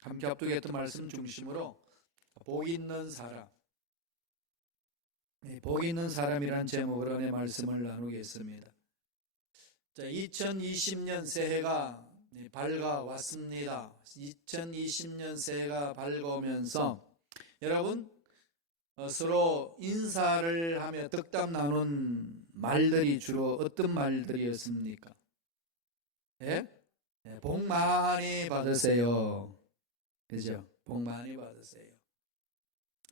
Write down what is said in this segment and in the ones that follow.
함께 합독했던 말씀 중심으로 복 있는 사람, 복 있는 사람이란 제목으로 내 말씀을 나누겠습니다. 자, 2020년 새해가 밝아왔습니다. 2020년 새해가 밝아오면서 여러분 서로 인사를 하며 덕담 나눈 말들이 주로 어떤 말들이었습니까? 예? 복 많이 받으세요. 그죠? 복 많이 받으세요.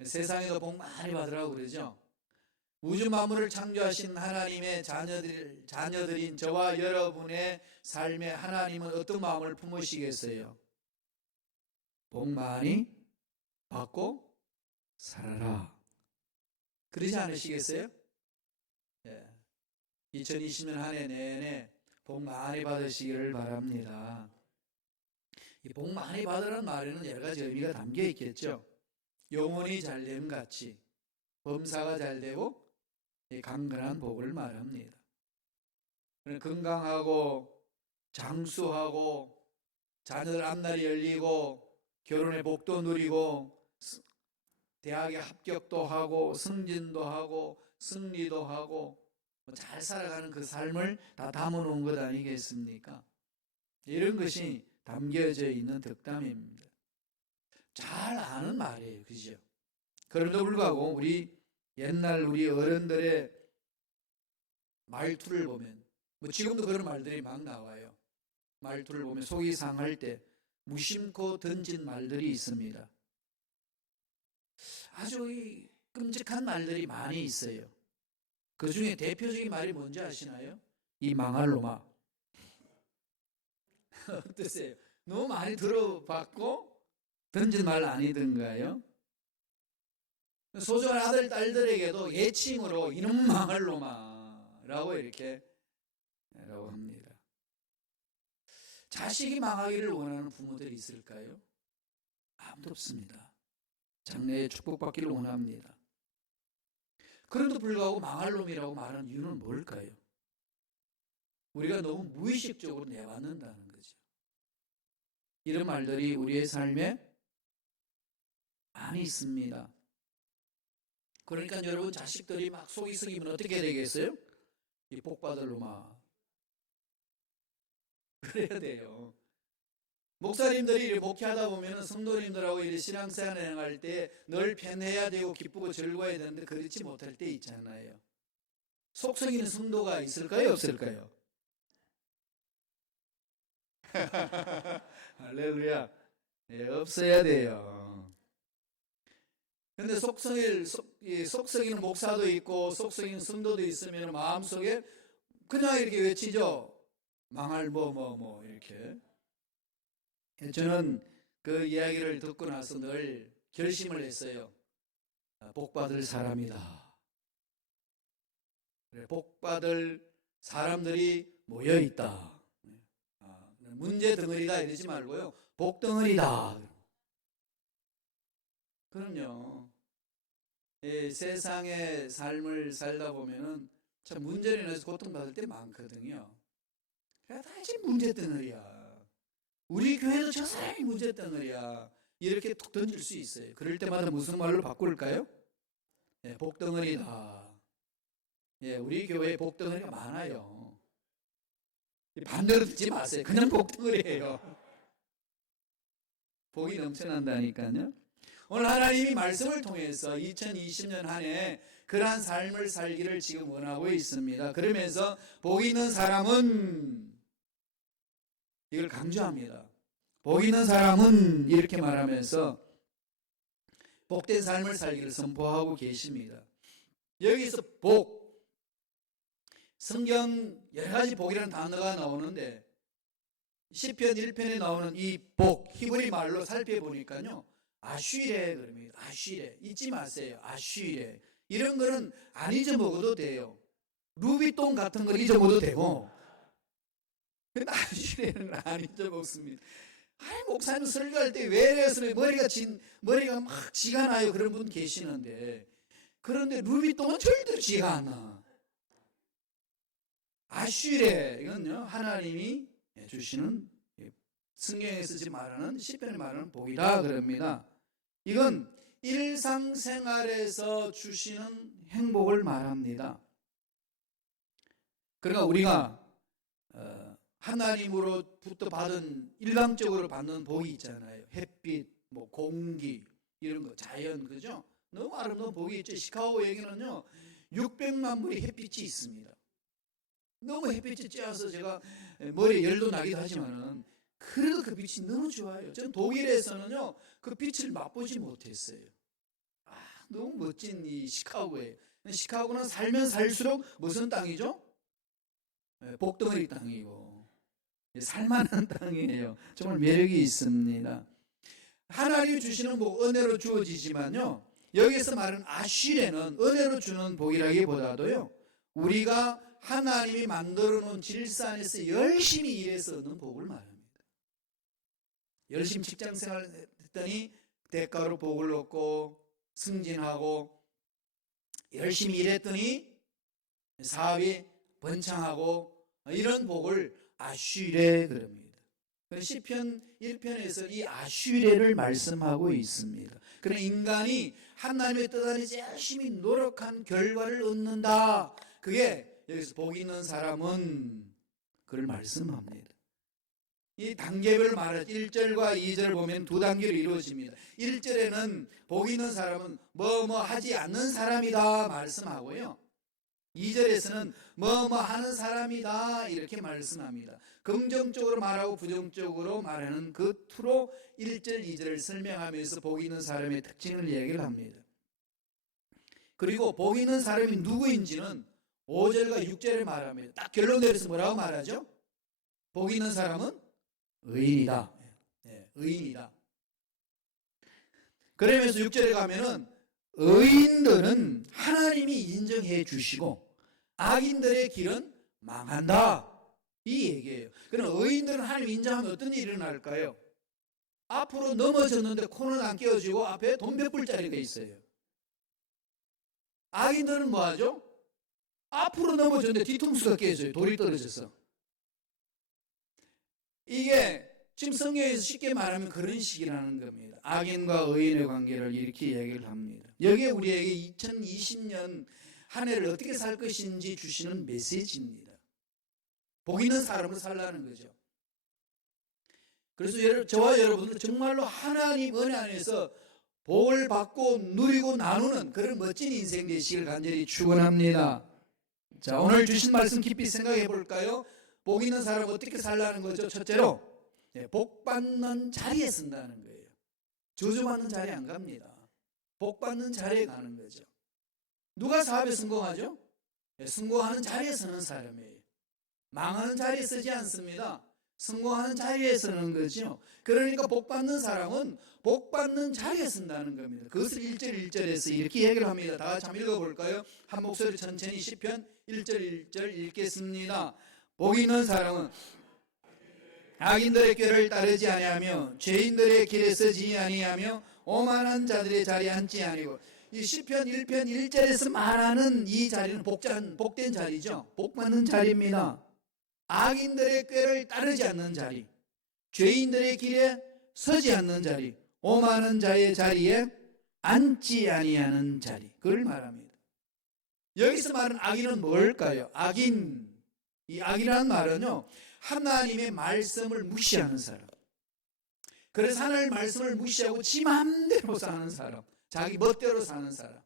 세상에도 복 많이 받으라고 그러죠? 우주 만물을 창조하신 하나님의 자녀들인 저와 여러분의 삶에 하나님은 어떤 마음을 품으시겠어요? 복 많이 받고 살아라. 그러지 않으시겠어요? 예. 2020년 한 해 내내 복 많이 받으시기를 바랍니다. 이 복 많이 받으라는 말에는 여러 가지 의미가 담겨 있겠죠. 영혼이 잘됨 같이 범사가 잘되고 강건한 복을 말합니다. 건강하고 장수하고 자녀들 앞날이 열리고 결혼의 복도 누리고 대학에 합격도 하고 승진도 하고 승리도 하고 잘 살아가는 그 삶을 다 담아놓은 것 아니겠습니까? 이런 것이 담겨져 있는 덕담입니다. 잘 아는 말이에요. 그죠? 그럼에도 불구하고 우리 옛날 우리 어른들의 말투를 보면 지금도 그런 말들이 막 나와요. 말투를 보면 속이 상할 때 무심코 던진 말들이 있습니다. 아주 끔찍한 말들이 많이 있어요. 그 중에 대표적인 말이 뭔지 아시나요? 이 망할 놈아. 어떠세요? 너무 많이 들어봤고 던진 말 아니던가요? 소중한 아들, 딸들에게도 예칭으로 이놈 망할 놈아 라고 이렇게 라고 합니다. 자식이 망하기를 원하는 부모들이 있을까요? 아무도 없습니다. 장래에 축복받기를 원합니다. 그럼에도 불구하고 망할 놈이라고 말하는 이유는 뭘까요? 우리가 너무 무의식적으로 내받는다는 거죠. 이런 말들이 우리의 삶에 많이 있습니다. 그러니까 여러분 자식들이 막 속이 썩이면 어떻게 되겠어요? 이 복받을 놈아. 그래야 돼요. 목사님들이 목회하다 보면 성도님들하고 신앙생활 행할 때 늘 편해야 되고 기쁘고 즐거워야 되는데 그렇지 못할 때 있잖아요. 속 썩이는 성도가 있을까요? 없을까요? 할렐루야. 네, 없어야 돼요. 근데 속 썩이는 목사도 있고 속 썩이는 성도도 있으면 마음속에 그냥 이렇게 외치죠. 망할 이렇게. 저는 그 이야기를 듣고 나서 늘 결심을 했어요. 복받을 사람이다. 복받을 사람들이 모여있다. 문제 덩어리다 이러지 말고요. 복 덩어리다. 그럼요. 세상의 삶을 살다 보면은 참 문제로 인해서 고통받을 때 많거든요. 다 지금 문제 덩어리야. 우리 교회도 저 사람이 문제 덩어리야. 이렇게 툭 던질 수 있어요. 그럴 때마다 무슨 말로 바꿀까요? 복 덩어리다. 우리 교회에 복 덩어리가 많아요. 반대로 듣지 마세요. 그냥 복 덩어리예요. 복이 넘쳐난다니까요. 오늘 하나님이 말씀을 통해서 2020년 한 해 그러한 삶을 살기를 지금 원하고 있습니다. 그러면서 복 있는 사람은 이걸 강조합니다. 복 있는 사람은 이렇게 말하면서 복된 삶을 살기를 선포하고 계십니다. 여기서 복, 성경 여러 가지 복이라는 단어가 나오는데 시편 1편에 나오는 이 복, 히브리 말로 살펴보니까요. 아쉬레 그럽니다. 아쉬레. 잊지 마세요. 아쉬레. 이런 거는 안 잊어먹어도 돼요. 루비똥 같은 걸 잊어먹어도 되고 근데 아쉬레는 안 잊어먹습니다. 목사님 설교할 때 외래에서 머리가 막 지가 나요. 그런 분 계시는데 그런데 루비똥은 절대로 지가 안 나. 아쉬레 이건요 하나님이 주시는 성경에서 지금 말하는 시편에 말하는 복이다 그럽니다. 이건 일상생활에서 주시는 행복을 말합니다. 그러니까 우리가 하나님으로부터 받은 일방적으로 받는 복이 있잖아요. 햇빛, 뭐 공기 이런 거, 자연, 그죠? 너무 아름다운 복이 있죠. 시카고에게는요 600만 불의 햇빛이 있습니다. 너무 햇빛이 쬐어서 제가 머리에 열도 나기도 하지만은 그래도 그 빛이 너무 좋아요. 전 독일에서는요 그 빛을 맛보지 못했어요. 너무 멋진 이 시카고예요. 시카고는 살면 살수록 무슨 땅이죠? 복덩어리 땅이고 살만한 땅이에요. 정말 매력이 있습니다. 하나님이 주시는 복 은혜로 주어지지만요 여기서 말하는 아쉬레는 은혜로 주는 복이라기보다도요 우리가 하나님이 만들어 놓은 질서 안에서 열심히 일해서 얻는 복을 말합니다. 열심히 직장생활 했더니 대가로 복을 얻고 승진하고, 열심히 일했더니 사업이 번창하고, 이런 복을 아쉬레 그럽니다. 시편 1편에서 이 아쉬레를 말씀하고 있습니다. 그러나 인간이 하나님의 뜻 안에서 열심히 노력한 결과를 얻는다. 그게 여기서 복 있는 사람은 그걸 말씀합니다. 이 단계별 말을 1절과 2절 보면 두 단계로 이루어집니다. 1절에는 복 있는 사람은 뭐뭐 하지 않는 사람이다 말씀하고요. 2절에서는 뭐뭐 하는 사람이다 이렇게 말씀합니다. 긍정적으로 말하고 부정적으로 말하는 그 투로 1절, 2절을 설명하면서 복 있는 사람의 특징을 얘기를 합니다. 그리고 복 있는 사람이 누구인지는 5절과 6절에 말합니다. 딱 결론 내려서 뭐라고 말하죠? 복 있는 사람은 의인이다. 의인이다. 그러면서 6절에 가면은 의인들은 하나님이 인정해 주시고 악인들의 길은 망한다. 이 얘기예요. 그럼 의인들은 하나님 인정하면 어떤 일이 일어날까요? 앞으로 넘어졌는데 코는 안 깨어지고 앞에 돈 100불짜리가 있어요. 악인들은 뭐하죠? 앞으로 넘어졌는데 뒤통수가 깨져요. 돌이 떨어져서. 이게 지금 성경에서 쉽게 말하면 그런 식이라는 겁니다. 악인과 의인의 관계를 이렇게 얘기를 합니다. 여기에 우리에게 2020년 한 해를 어떻게 살 것인지 주시는 메시지입니다. 복 있는 사람으로 살라는 거죠. 그래서 저와 여러분들 정말로 하나님 은혜 안에서 복을 받고 누리고 나누는 그런 멋진 인생 되시길 간절히 축원합니다. 자, 오늘 주신 말씀 깊이 생각해 볼까요? 복 있는 사람은 어떻게 살라는 거죠? 첫째로 복 받는 자리에 쓴다는 거예요. 저주받는 자리에 안 갑니다. 복 받는 자리에 가는 거죠. 누가 사업에 성공하죠? 성공하는 자리에 서는 사람이에요. 망하는 자리에 서지 않습니다. 성공하는 자리에 서는 거죠. 그러니까 복 받는 사람은 복 받는 자리에 쓴다는 겁니다. 그것을 1절 1절에서 이렇게 얘기를 합니다. 다 같이 한번 읽어볼까요? 한 목소리 천천히 시편 1절 1절 읽겠습니다. 복 있는 사람은 악인들의 꾀를 따르지 아니하며 죄인들의 길에 서지 아니하며 오만한 자들의 자리에 앉지 아니고, 이 시편 1편 1절에서 말하는 이 자리는 복된 자리죠. 복 받는 자리입니다. 악인들의 꾀를 따르지 않는 자리, 죄인들의 길에 서지 않는 자리, 오만한 자의 자리에 앉지 아니하는 자리, 그걸 말합니다. 여기서 말하는 악인은 뭘까요? 악인, 이 악이라는 말은요 하나님의 말씀을 무시하는 사람, 그래서 하나님의 말씀을 무시하고 지 맘대로 사는 사람, 자기 멋대로 사는 사람.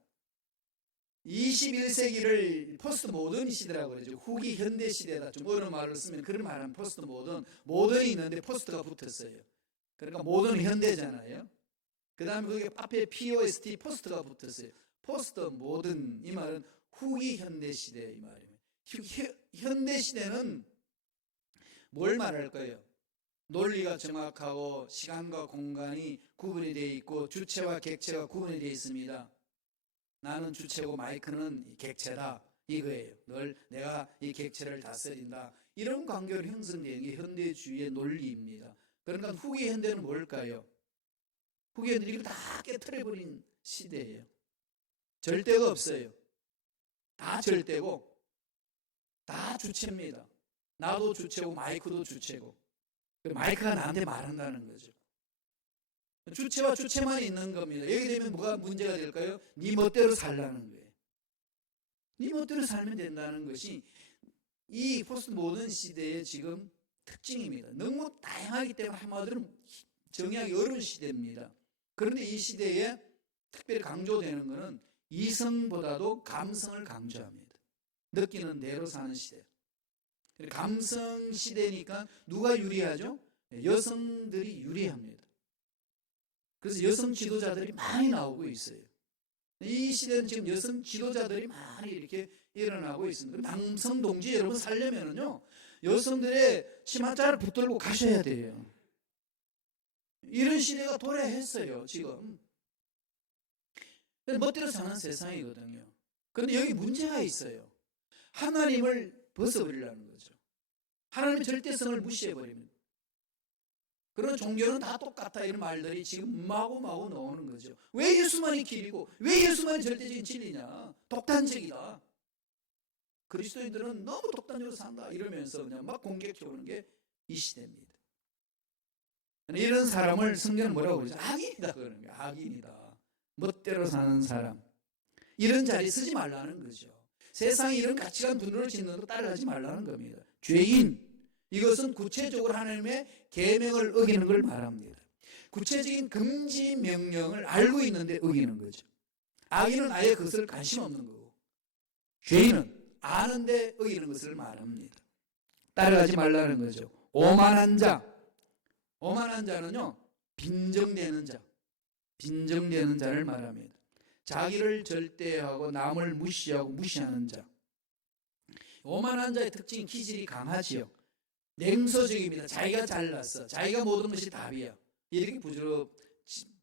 21세기를 포스트 모던 시대라고 그러죠. 후기 현대 시대다. 좀 어려운 말로 쓰면 그런 말하면 포스트 모던, 모던이 있는데 포스트가 붙었어요. 그러니까 모던 현대잖아요. 그 다음에 그게 앞에 POST 포스트가 붙었어요. 포스트 모던, 이 말은 후기 현대 시대 이 말입니다. 현대 시대는 뭘 말할까요? 논리가 정확하고 시간과 공간이 구분이 되어 있고 주체와 객체가 구분이 되어 있습니다. 나는 주체고 마이크는 객체다 이거예요. 내가 이 객체를 다스린다. 이런 관계로 형성된 게 현대주의의 논리입니다. 그러니까 후기 현대는 뭘까요? 후기 현대는 이걸 다 깨트려버린 시대예요. 절대가 없어요. 다 절대고 다 주체입니다. 나도 주체고 마이크도 주체고 마이크가 나한테 말한다는 거죠. 주체와 주체만 있는 겁니다. 여기 되면 뭐가 문제가 될까요? 네 멋대로 살라는 거예요. 네 멋대로 살면 된다는 것이 이 포스트 모던 시대의 지금 특징입니다. 너무 다양하기 때문에 한마디로 정의하기 어려운 시대입니다. 그런데 이 시대에 특별히 강조되는 것은 이성보다도 감성을 강조합니다. 느끼는 대로 사는 시대. 감성 시대니까 누가 유리하죠? 여성들이 유리합니다. 그래서 여성 지도자들이 많이 나오고 있어요. 이 시대는 지금 여성 지도자들이 많이 이렇게 일어나고 있습니다. 남성 동지 여러분 살려면은요, 여성들의 치맛자를 붙들고 가셔야 돼요. 이런 시대가 도래했어요, 지금. 멋대로 사는 세상이거든요. 그런데 여기 문제가 있어요. 하나님을 벗어버리려는 거죠. 하나님의 절대성을 무시해버립니다. 그런 종교는 다 똑같다 이런 말들이 지금 마구마구 나오는 거죠. 왜 예수만이 길이고 왜 예수만이 절대적인 진리냐, 독단적이다, 그리스도인들은 너무 독단적으로 산다 이러면서 그냥 막 공격해 오는 게 이 시대입니다. 이런 사람을 성경은 뭐라고 그러죠? 악인이다 그러는 거예요. 악인이다, 멋대로 사는 사람. 이런 자리 쓰지 말라는 거죠. 세상이 이런 가치관 분노를 짓는 거 따라하지 말라는 겁니다. 죄인, 이것은 구체적으로 하나님의 계명을 어기는 걸 말합니다. 구체적인 금지 명령을 알고 있는데 어기는 거죠. 악인은 아예 그것을 관심 없는 거고, 죄인은 아는데 어기는 것을 말합니다. 따라가지 말라는 거죠. 오만한 자, 오만한 자는요, 빈정되는 자, 빈정되는 자를 말합니다. 자기를 절대하고 남을 무시하고 무시하는 자. 오만한 자의 특징이 기질이 강하지요. 냉소적입니다. 자기가 잘났어, 자기가 모든 것이 답이야, 이렇게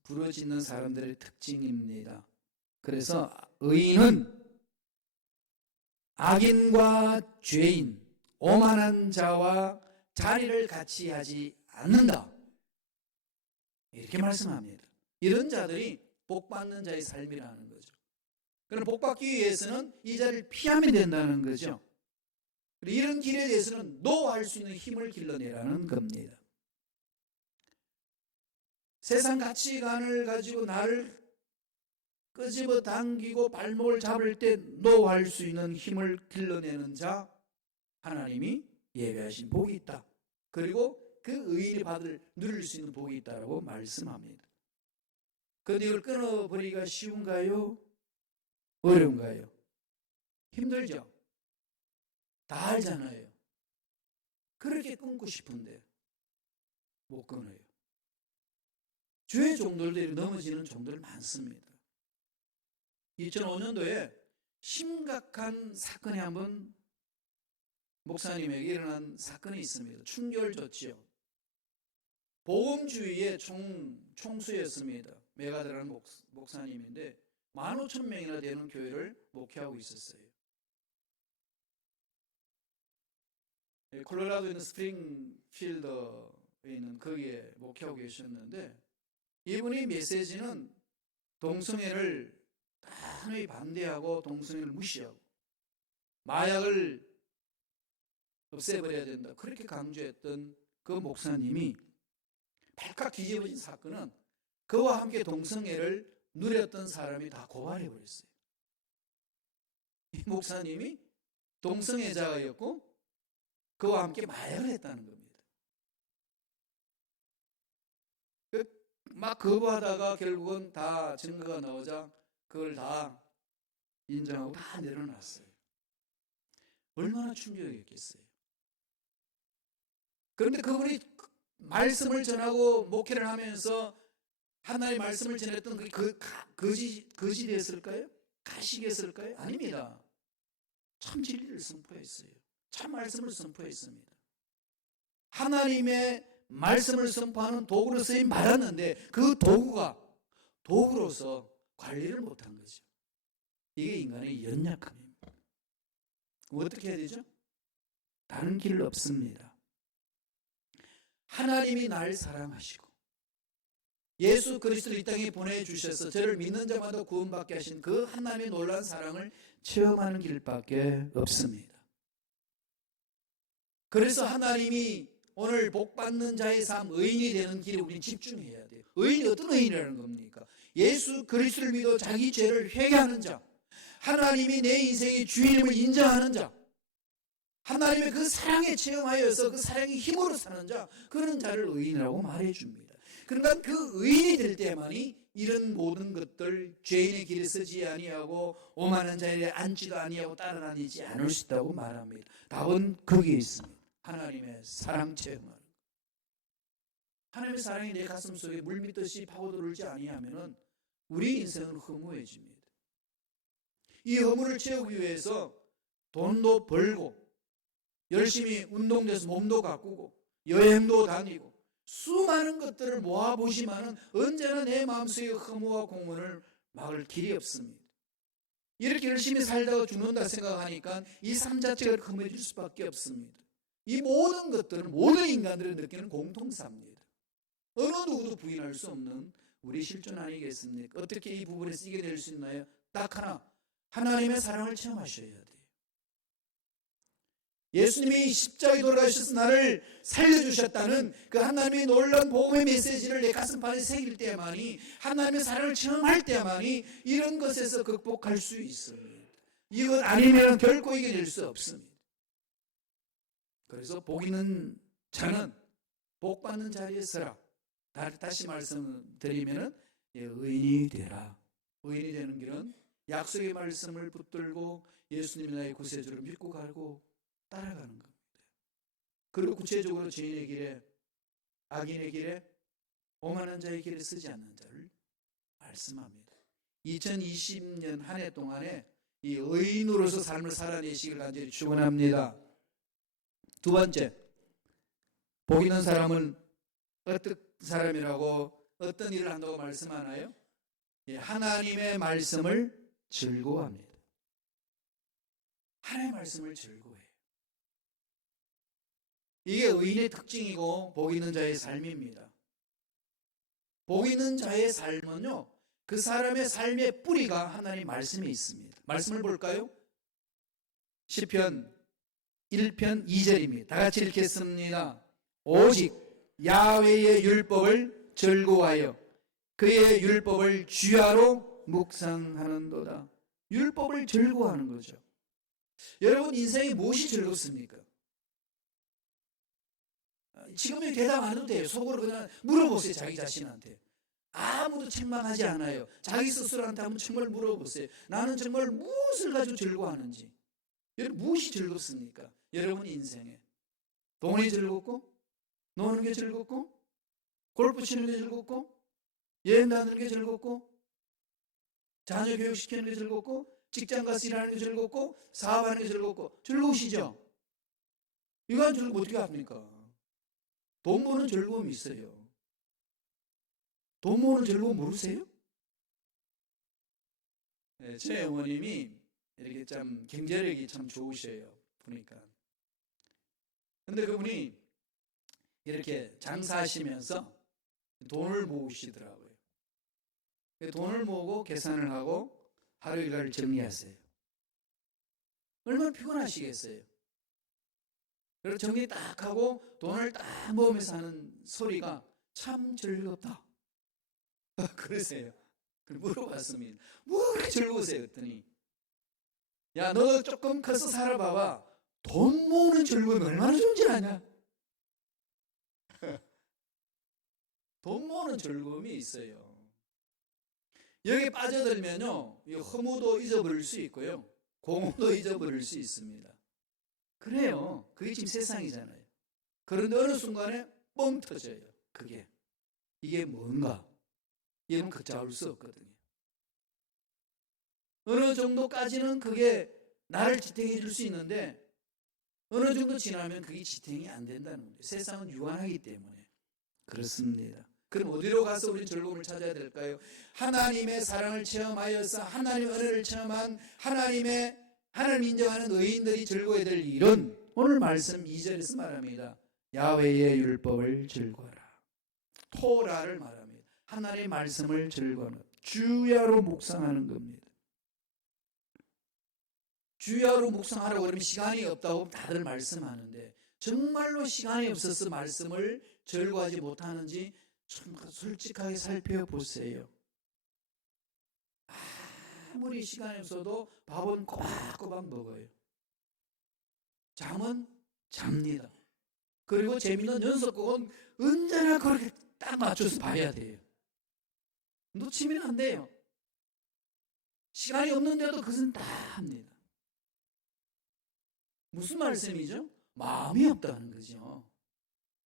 부러지는 사람들의 특징입니다. 그래서 의인은 악인과 죄인, 오만한 자와 자리를 같이 하지 않는다, 이렇게 말씀합니다. 이런 자들이 복받는 자의 삶이라는 거죠. 그럼 복받기 위해서는 이 자리를 피하면 된다는 거죠. 이런 길에 대해서는 노할 수 있는 힘을 길러내라는 겁니다. 세상 가치관을 가지고 나를 끄집어 당기고 발목을 잡을 때 노할 수 있는 힘을 길러내는 자, 하나님이 예배하신 복이 있다. 그리고 그 의인이 누릴 수 있는 복이 있다고 말씀합니다. 그런데 이걸 끊어버리기가 쉬운가요? 어려운가요? 힘들죠? 다 알잖아요. 그렇게 끊고 싶은데 못 끊어요. 주의 종들들이 넘어지는 종들 많습니다. 2005년도에 심각한 사건이 한번 목사님에게 일어난 사건이 있습니다. 충격을 줬지요. 복음주의의 총수였습니다. 메가드라는 목사님인데 15,000명이나 되는 교회를 목회하고 있었어요. 콜로라도에 있는 스프링필드에 있는 거기에 목회하고 계셨는데, 이분이 메시지는 동성애를 단호히 반대하고 동성애를 무시하고 마약을 없애버려야 된다, 그렇게 강조했던 그 목사님이 발칵 뒤집어진 사건은 그와 함께 동성애를 누렸던 사람이 다 고발해버렸어요. 이 목사님이 동성애자였고 그와 함께 마약을 했다는 겁니다. 막 거부하다가 결국은 다 증거가 나오자 그걸 다 인정하고 다 내려놨어요. 얼마나 충격이었겠어요. 그런데 그분이 말씀을 전하고 목회를 하면서 하나님의 말씀을 전했던 그 거짓이었을까요? 가식이었을까요? 아닙니다. 참 진리를 선포했어요. 참 말씀을 선포했습니다. 하나님의 말씀을 선포하는 도구로 쓰임 받았는데 그 도구로서 관리를 못한 거죠. 이게 인간의 연약함입니다. 어떻게 해야 되죠? 다른 길 없습니다. 하나님이 날 사랑하시고 예수 그리스도를 이 땅에 보내주셔서 저를 믿는 자마다 구원받게 하신 그 하나님의 놀라운 사랑을 체험하는 길밖에 없습니다. 그래서 하나님이 오늘 복 받는 자의 삶, 의인이 되는 길에 우리는 집중해야 돼요. 의인이 어떤 의인이라는 겁니까? 예수 그리스도를 믿어 자기 죄를 회개하는 자, 하나님이 내 인생의 주인임을 인정하는 자, 하나님의 그 사랑에 체험하여서 그 사랑의 힘으로 사는 자, 그런 자를 의인이라고 말해줍니다. 그러니까 그 의인이 될 때만이 이런 모든 것들, 죄인의 길에 서지 아니하고 오만한 자리에 앉지도 아니하고 따라다니지 않을 수 있다고 말합니다. 답은 거기에 있습니다. 하나님의 사랑 체험하는 것. 하나님의 사랑이 내 가슴 속에 물밀듯이 파고들지 아니하면은 우리 인생은 허무해집니다. 이 허물을 채우기 위해서 돈도 벌고 열심히 운동돼서 몸도 가꾸고 여행도 다니고 수많은 것들을 모아보시면은 언제나 내 마음속에 허무와 공허를 막을 길이 없습니다. 이렇게 열심히 살다가 죽는다 생각하니까 이 삶 자체가 허무해질 수밖에 없습니다. 이 모든 것들은 모든 인간들이 느끼는 공통사입니다. 어느 누구도 부인할 수 없는 우리 실존 아니겠습니까? 어떻게 이 부분에서 이겨낼 수 있나요? 딱 하나, 하나님의 사랑을 체험하셔야 돼요. 예수님이 십자가에 돌아가셔서 나를 살려주셨다는 그 하나님의 놀라운 복음의 메시지를 내 가슴판에 새길 때만이, 하나님의 사랑을 체험할 때만이 이런 것에서 극복할 수 있습니다. 이것 아니면 결코 이겨낼 수 없습니다. 그래서 복 있는 자는 복 받는 자리에 서라. 다시 말씀드리면은 의인이 되라. 의인이 되는 길은 약속의 말씀을 붙들고 예수님이 나의 구세주를 믿고 가고 따라가는 겁니다. 그리고 구체적으로 죄인의 길에, 악인의 길에, 오만한 자의 길에 서지 않는 자를 말씀합니다. 2020년 한 해 동안에 이 의인으로서 삶을 살아내시길 간절히 축원합니다. 두 번째, 복 있는 사람은 어떤 사람이라고, 어떤 일을 한다고 말씀하나요? 하나님의 말씀을 즐거워합니다. 하나님의 말씀을 즐거워해요. 이게 의인의 특징이고 복 있는 자의 삶입니다. 복 있는 자의 삶은요, 그 사람의 삶의 뿌리가 하나님의 말씀에 있습니다. 말씀을 볼까요? 시편 1편 2절입니다. 다 같이 읽겠습니다. 오직 야훼의 율법을 즐거워하여 그의 율법을 주야로 묵상하는도다. 율법을 즐거워하는 거죠. 여러분, 인생이 무엇이 즐겁습니까? 지금은 대답 안 해도 돼요. 속으로 그냥 물어보세요. 자기 자신한테. 아무도 책망하지 않아요. 자기 스스로한테 한번 정말 물어보세요. 나는 정말 무엇을 가지고 즐거워하는지. 여러분, 무엇이 즐겁습니까? 여러분 인생에 돈이 즐겁고, 노는 게 즐겁고, 골프 치는 게 즐겁고, 여행 다니는 게 즐겁고, 자녀 교육시키는 게 즐겁고, 직장 가서 일하는 게 즐겁고, 사업하는 게 즐겁고, 즐거우시죠? 이거 안 즐거워 어떻게 합니까? 돈 버는 즐거움이 있어요. 돈 버는 즐거움 모르세요? 네, 제 어머님이 이렇게 참 경제력이 참 좋으셔요. 보니까. 근데 그분이 이렇게 장사하시면서 돈을 모으시더라고요. 돈을 모으고 계산을 하고 하루 일과를 정리하세요. 얼마나 피곤하시겠어요. 그래서 정리 딱 하고 돈을 딱 모으면서 하는 소리가 참 즐겁다. 그러세요. 물어봤습니다. 뭐 그렇게 즐거우세요? 그랬더니, 야, 너 조금 커서 살아봐봐. 돈 모으는 즐거움이 얼마나 좋은지 아냐? 돈 모으는 즐거움이 있어요. 여기 빠져들면요, 허무도 잊어버릴 수 있고요, 공허도 잊어버릴 수 있습니다. 그래요. 그게 지금 세상이잖아요. 그런데 어느 순간에 뻥 터져요. 이게 뭔가? 얘는 걷잡을 수 없거든요. 어느 정도까지는 그게 나를 지탱해 줄 수 있는데 어느 정도 지나면 그게 지탱이 안 된다는 거예요. 세상은 유한하기 때문에. 그렇습니다. 그럼 어디로 가서 우리 즐거움을 찾아야 될까요? 하나님의 사랑을 체험하여서 하나님의 은혜를 체험한 하나님 인정하는 의인들이 즐거워야 될 일은 오늘 말씀 2절에서 말합니다. 야훼의 율법을 즐거워하라. 토라를 말합니다. 하나님의 말씀을 즐거워하는, 주야로 묵상하는 겁니다. 주야로 묵상하라고 그러면 시간이 없다고 다들 말씀하는데 정말로 시간이 없어서 말씀을 절구하지 못하는지 좀 솔직하게 살펴보세요. 아무리 시간이 없어도 밥은 꼬박꼬박 먹어요. 잠은 잡니다. 그리고 재미있는 연속곡은 언제나 그렇게 딱 맞춰서 봐야 돼요. 놓치면 안 돼요. 시간이 없는데도 그것은 다 합니다. 무슨 말씀이죠? 마음이 없다는 거죠.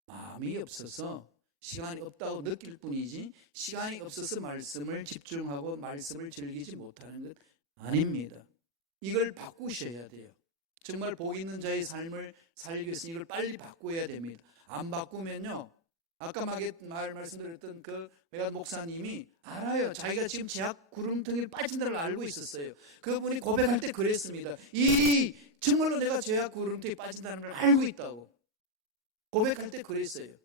마음이 없어서 시간이 없다고 느낄 뿐이지 시간이 없어서 말씀을 집중하고 말씀을 즐기지 못하는 것 아닙니다. 이걸 바꾸셔야 돼요. 정말 복 있는 자의 삶을 살기 위해서 이걸 빨리 바꿔야 됩니다. 안 바꾸면요, 아까 말씀드렸던 그 외갓 목사님이 알아요. 자기가 지금 제약 구름텅이를 빠진다는 걸 알고 있었어요. 그분이 고백할 때 그랬습니다. 이 정말로 내가 제약 구름텅이 빠진다는 걸 알고 있다고 고백할 때 그랬어요.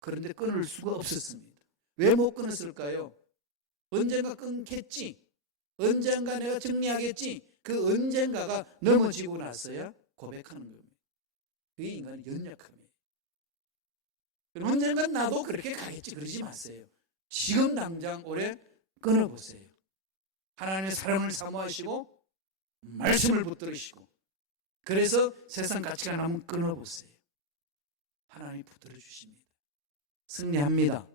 그런데 끊을 수가 없었습니다. 왜 못 끊었을까요? 언젠가 끊겠지. 언젠가 내가 정리하겠지. 그 언젠가가 넘어지고 나서야 고백하는 겁니다. 그게 인간의 연약함이에요. 언젠가 나도 그렇게 가겠지 그러지 마세요. 지금 당장 올해 끊어보세요. 하나님의 사랑을 사모하시고 말씀을 붙들으시고 그래서 세상 가치관 한번 끊어보세요. 하나님이 붙들어 주십니다. 승리합니다.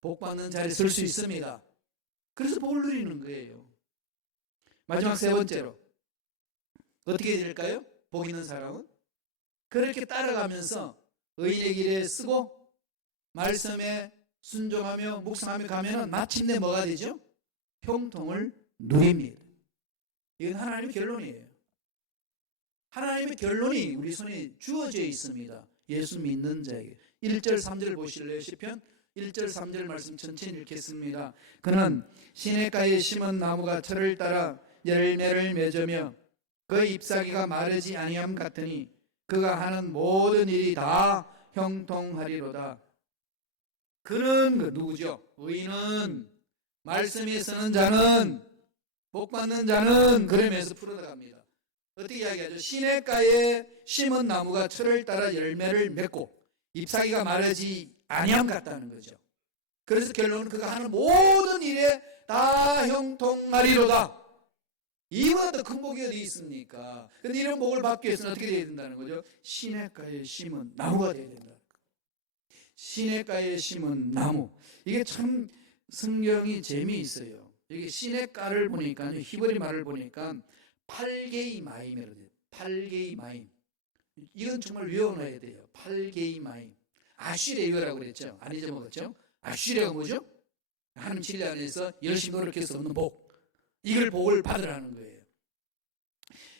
복받는 자리에 설 수 있습니다. 그래서 복을 누리는 거예요. 마지막 세 번째로 어떻게 될까요? 복 있는 사람은 그렇게 따라가면서 의인의 길에 쓰고 말씀에 순종하며 묵상하며 가면은 마침내 뭐가 되죠? 형통을 누립니다. 이건 하나님의 결론이에요. 하나님의 결론이 우리 손에 주어져 있습니다. 예수 믿는 자에게. 1절 3절 보실래요? 시편 1절 3절 말씀 천천히 읽겠습니다. 그는 시냇가에 심은 나무가 철을 따라 열매를 맺으며 그 잎사귀가 마르지 아니함 같으니 그가 하는 모든 일이 다 형통하리로다. 그는 누구죠? 의인은, 말씀에 서는 자는, 복받는 자는, 그러면서 풀어나갑니다. 어떻게 이야기하죠? 시냇가에 심은 나무가 철을 따라 열매를 맺고 잎사귀가 마르지 아니함 같다는 거죠. 그래서 결론은 그가 하는 모든 일에 다 형통하리로다. 이보다 더 큰 복이 어디 있습니까? 근데 이런 복을 받기 위해서는 어떻게 되어야 된다는 거죠? 시냇가에 심은 나무가 되어야 된다. 시냇가에 심은 나무. 이게 참 성경이 재미있어요. 여기 시냇가를 보니까요, 히브리 말을 보니까 팔게이 마임이라고 돼요. 팔게이 마임. 이건 정말 외워놔야 돼요. 팔게이 마임. 아쉬레이어라고 그랬죠. 안 잊어먹었죠? 아쉬레가 뭐죠? 하나님 진리 안에서 열심히 노력해서 얻는 복. 이걸 복을 받으라는 거예요.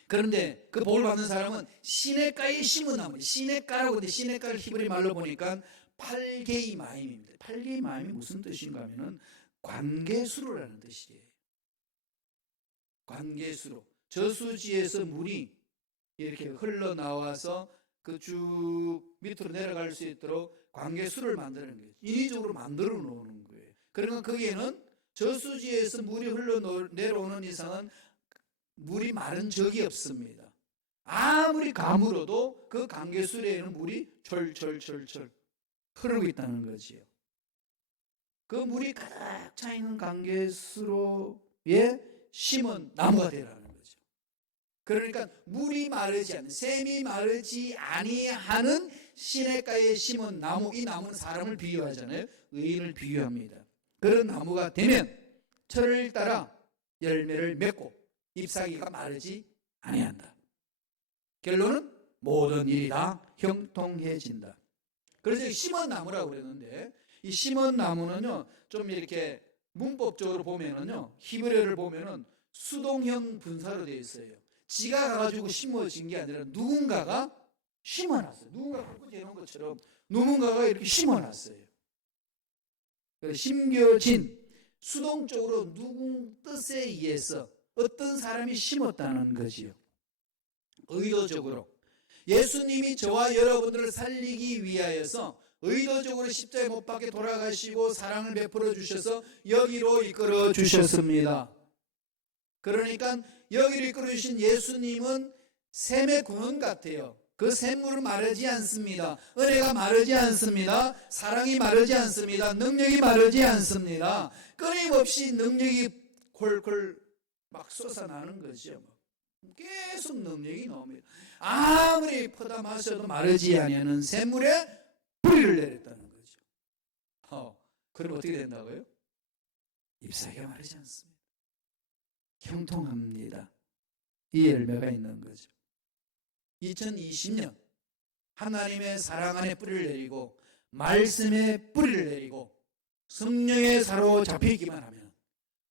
그런데 그 복을 받는 사람은 시냇가에 심은 나무. 시냇가라고 하는데 시냇가를 히브리 말로 보니까 팔게이 마임입니다. 팔게이 마임이 무슨 뜻인가 하면은 관계수로라는 뜻이에요. 관계수로. 저수지에서 물이 이렇게 흘러나와서 그 쭉 밑으로 내려갈 수 있도록 관계수를 만드는 거예요. 인위적으로 만들어 놓는 거예요. 그러니까 거기에는 저수지에서 물이 흘러 내려오는 이상은 물이 마른 적이 없습니다. 아무리 가물어도 그 관계수로에는 물이 철철철철 흐르고 있다는 거지요. 그 물이 가득 차 있는 관계수로에 심은 나무가 되라는 거죠. 그러니까 물이 마르지 않는, 샘이 마르지 아니하는 시냇가에 심은 나무. 이 나무는 사람을 비유하잖아요. 의인을 비유합니다. 그런 나무가 되면 철을 따라 열매를 맺고 잎사귀가 마르지 아니한다. 결론은 모든 일이 다 형통해진다. 그래서 심은 나무라고 그랬는데 이 심은 나무는요, 좀 이렇게 문법적으로 보면은요, 히브리어를 보면은 수동형 분사로 되어 있어요. 지가 가가지고 심어진 게 아니라 누군가가 심어놨어요. 누군가가 꽂아놓은 것처럼 누군가가 이렇게 심어놨어요. 심겨진, 수동적으로 누군 뜻에 의해서 어떤 사람이 심었다는 거지요. 의도적으로. 예수님이 저와 여러분들을 살리기 위하여서 의도적으로 십자가에 못 박혀 돌아가시고 사랑을 베풀어 주셔서 여기로 이끌어 주셨습니다. 그러니까 여기로 이끌어 주신 예수님은 샘의 근원 같아요. 그 샘물은 마르지 않습니다. 은혜가 마르지 않습니다. 사랑이 마르지 않습니다. 능력이 마르지 않습니다. 끊임없이 능력이 콜콜 막 솟아나는 거죠. 계속 능력이 나옵니다. 아무리 퍼다 마셔도 마르지 아니하는 샘물에 뿌리를 내렸다는 거죠. 그럼 어떻게 된다고요? 잎사귀가 마르지 않습니다. 형통합니다. 이 열매가 있는 거죠. 2020년 하나님의 사랑 안에 뿌리를 내리고 말씀에 뿌리를 내리고 성령에 사로잡히기만 하면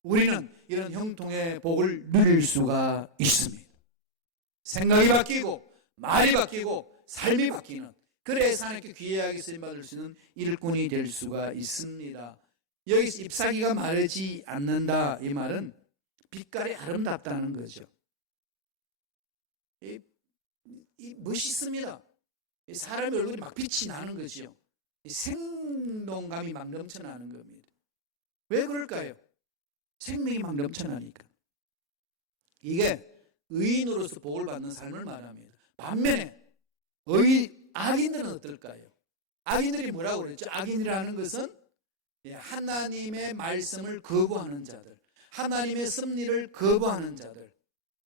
우리는 이런 형통의 복을 누릴 수가 있습니다. 생각이 바뀌고 말이 바뀌고 삶이 바뀌는, 그래야 하나님께 귀하게 쓰임받을 수 있는 일꾼이 될 수가 있습니다. 여기서 잎사귀가 마르지 않는다, 이 말은 빛깔이 아름답다는 거죠. 이 멋있습니다. 사람의 얼굴이 막 빛이 나는 거죠. 생동감이 막 넘쳐나는 겁니다. 왜 그럴까요? 생명이 막 넘쳐나니까. 이게 의인으로서 복을 받는 삶을 말합니다. 반면에 악인들은 어떨까요? 악인들이 뭐라고 그랬죠? 악인이라는 것은 하나님의 말씀을 거부하는 자들, 하나님의 섭리를 거부하는 자들,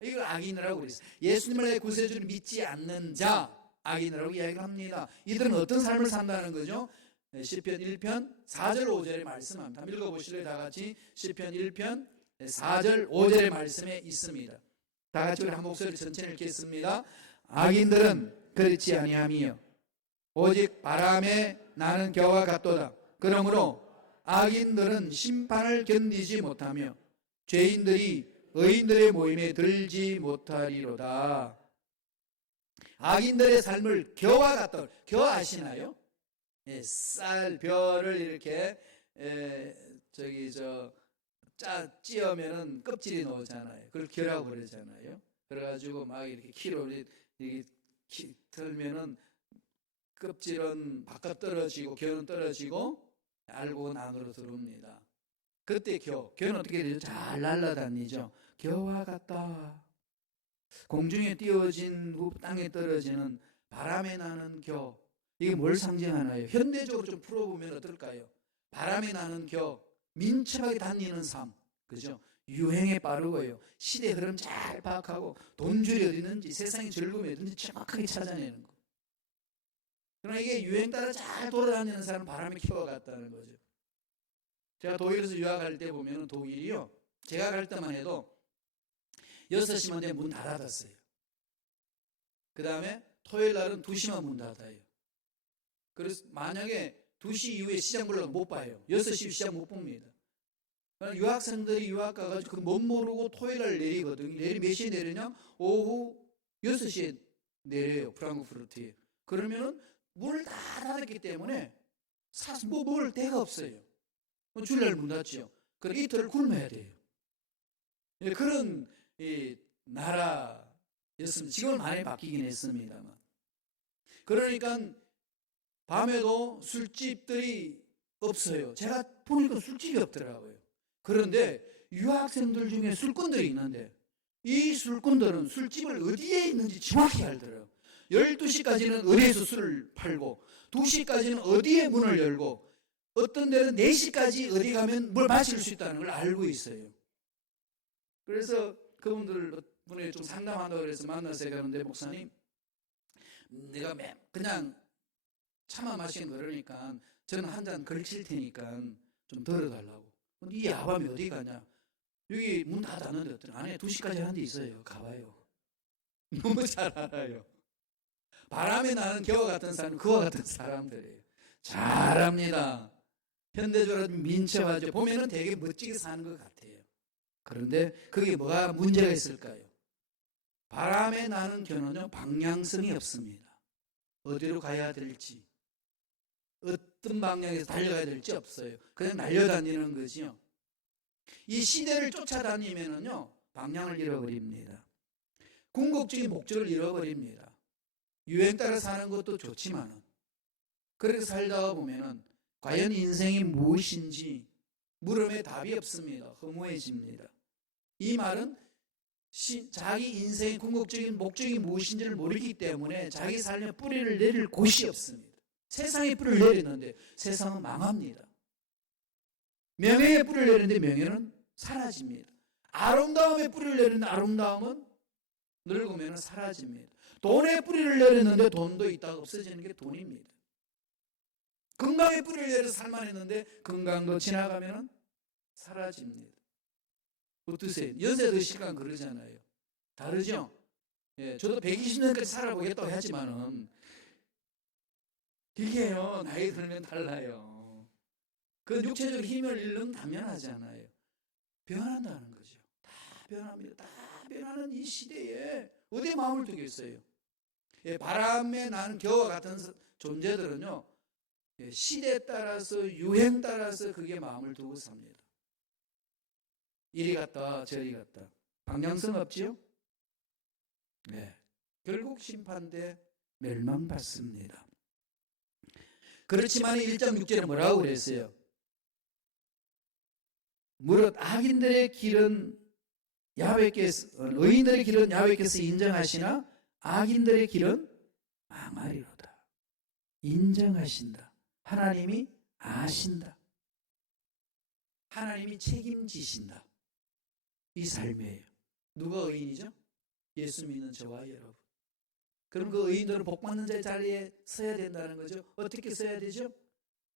이걸 악인이라고 그랬어요. 예수님을 구세주를 믿지 않는 자, 악인이라고 이야기를 합니다. 이들은 어떤 삶을 산다는 거죠? 시편 1편 4절 5절의 말씀합니다. 한번 읽어보실래요? 다 같이. 시편 1편 4절 5절의 말씀에 있습니다. 다 같이 우리 한 목소리 천천히 읽겠습니다. 악인들은 그렇지 아니하며 오직 바람에 나는 겨와 같도다. 그러므로 악인들은 심판을 견디지 못하며 죄인들이 의인들의 모임에 들지 못하리로다. 악인들의 삶을 겨와 같다. 겨 아시나요? 쌀 벼를 이렇게 찌으면은 껍질이 나오잖아요. 그걸 겨라고 그러잖아요. 그래가지고 막 이렇게 키로 이렇게 털면은 껍질은 바깥 떨어지고 겨는 떨어지고 알고 안으로 들어옵니다. 그때 겨는 어떻게 되죠? 잘 날아다니죠. 겨와 같다. 공중에 띄워진 후 땅에 떨어지는 바람에 나는 겨. 이게 뭘 상징하나요? 현대적으로 좀 풀어보면 어떨까요? 바람에 나는 겨, 민첩하게 다니는 삶, 그죠? 유행에 빠르고요. 시대 흐름 잘 파악하고 돈줄이 어디 있는지, 세상의 즐거움이 어디 있는지 정확하게 찾아내는 거. 그러나 이게 유행 따라 잘 돌아다니는 사람은 바람에 켜와 같다는 거죠. 제가 독일에서 유학할 때 보면 독일이요, 제가 갈 때만 해도 6시만 되면 문 다 닫았어요. 그 다음에 토요일 날은 2시만 문 닫아요. 그래서 만약에 2시 이후에 시장 보려고 못 봐요. 6시 이후 시장 못 봅니다. 유학생들이 유학 가가지고 그 못 모르고 토요일 날 내리거든요. 내리 몇 시에 내리냐? 오후 6시에 내려요. 프랑크푸르트에. 그러면은 문을 다 닫았기 때문에 먹을 데가 없어요. 주일날 문 닫죠. 그럼 이틀을 굶어야 돼요. 그런 나라였습니다. 지금은 많이 바뀌긴 했습니다만. 그러니까 밤에도 술집들이 없어요. 제가 보니까 술집이 없더라고요. 그런데 유학생들 중에 술꾼들이 있는데 이 술꾼들은 술집을 어디에 있는지 정확히 알더라고요. 12시까지는 어디에서 술을 팔고 2시까지는 어디에 문을 열고 어떤 데는 4시까지 어디 가면 뭘 마실 수 있다는 걸 알고 있어요. 그래서 그분들분에 좀 상담한다고 그래서 만나서 가는데, 목사님, 내가 그냥 차만 마시는 그러니까 저는 한 잔 걸칠 테니까 좀 덜어달라고. 근데 이 야밤에 어디 가냐? 여기 문 다 닫는데 어떤 안에 2시까지 하는 데 있어요. 가봐요. 너무 잘 알아요. 바람에 나는 겨와 같은 사람, 그와 같은 사람들이에요. 잘합니다. 현대적으로 민첩하죠. 보면은 되게 멋지게 사는 것 같아요. 그런데 그게 뭐가 문제가 있을까요? 바람에 나는 겨는요, 방향성이 없습니다. 어디로 가야 될지, 어떤 방향에서 달려가야 될지 없어요. 그냥 날려다니는 거죠. 이 시대를 쫓아다니면은요, 방향을 잃어버립니다. 궁극적인 목적을 잃어버립니다. 유행 따라 사는 것도 좋지만은, 그렇게 살다가 보면은 과연 인생이 무엇인지 물음에 답이 없습니다. 허무해집니다. 이 말은 자기 인생의 궁극적인 목적이 무엇인지를 모르기 때문에 자기 삶에 뿌리를 내릴 곳이 없습니다. 세상에 뿌리를 내렸는데 세상은 망합니다. 명예에 뿌리를 내렸는데 명예는 사라집니다. 아름다움에 뿌리를 내렸는데 아름다움은 늙으면 사라집니다. 돈에 뿌리를 내렸는데 돈도 있다가 없어지는 게 돈입니다. 건강에 뿌리를 내려서 살만했는데 건강도 지나가면 사라집니다. 어떠세요? 연세 드시니까 그러잖아요. 다르죠? 예, 저도 120년까지 살아보겠다고 하지만은 이게요, 나이 들면 달라요. 그 육체적 힘을 잃는 당연하잖아요. 변한다는 거죠. 다 변합니다. 다 변하는 이 시대에 어디에 마음을 두겠어요? 예, 바람에 나는 겨와 같은 존재들은요, 예, 시대에 따라서 유행 따라서 그게 마음을 두고 삽니다. 이리 갔다 저리 갔다 방향성 없지요? 네, 결국 심판대 멸망받습니다. 그렇지만 1장 6절에 뭐라고 그랬어요? 무릇 악인들의 길은 의인들의 길은 야훼께서 인정하시나 악인들의 길은 망하리로다. 인정하신다. 하나님이 아신다. 하나님이 책임지신다. 이 삶이에요. 누가 의인이죠? 예수 믿는 저와 여러분. 그럼 그 의인들은 복받는 자의 자리에 서야 된다는 거죠. 어떻게 서야 되죠?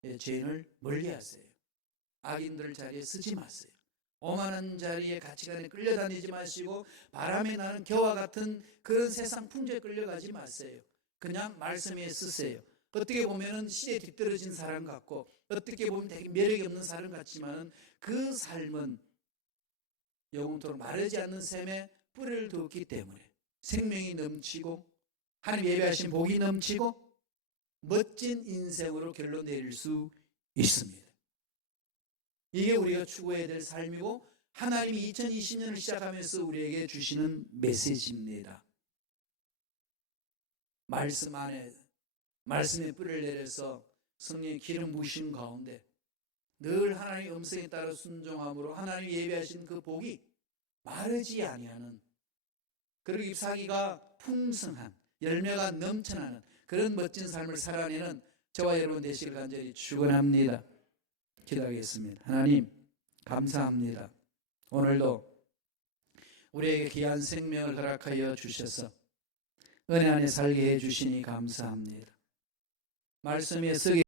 예, 죄인을 멀리하세요. 악인들 자리에 서지 마세요. 오만한 자리에 가치관에 끌려다니지 마시고 바람에 나는 겨와 같은 그런 세상 풍조에 끌려가지 마세요. 그냥 말씀에 쓰세요. 어떻게 보면 시대에 뒤떨어진 사람 같고 어떻게 보면 되게 매력이 없는 사람 같지만 그 삶은 영원토록 마르지 않는 샘에 뿌리를 두었기 때문에 생명이 넘치고 하나님 예배하신 복이 넘치고 멋진 인생으로 결론 내릴 수 있습니다. 이게 우리가 추구해야 될 삶이고 하나님이 2020년을 시작하면서 우리에게 주시는 메시지입니다. 말씀 안에 말씀의 뿌리를 내려서 성령의 기름 부으신 가운데 늘 하나님의 음성에 따라 순종함으로 하나님이 예배하신 그 복이 마르지 아니하는, 그리고 잎사귀가 풍성한 열매가 넘쳐나는 그런 멋진 삶을 살아내는 저와 여러분 되시길 간절히 축원합니다. 기도하겠습니다. 하나님 감사합니다. 오늘도 우리에게 귀한 생명을 허락하여 주셔서 은혜 안에 살게 해주시니 감사합니다. 말씀에 쓰게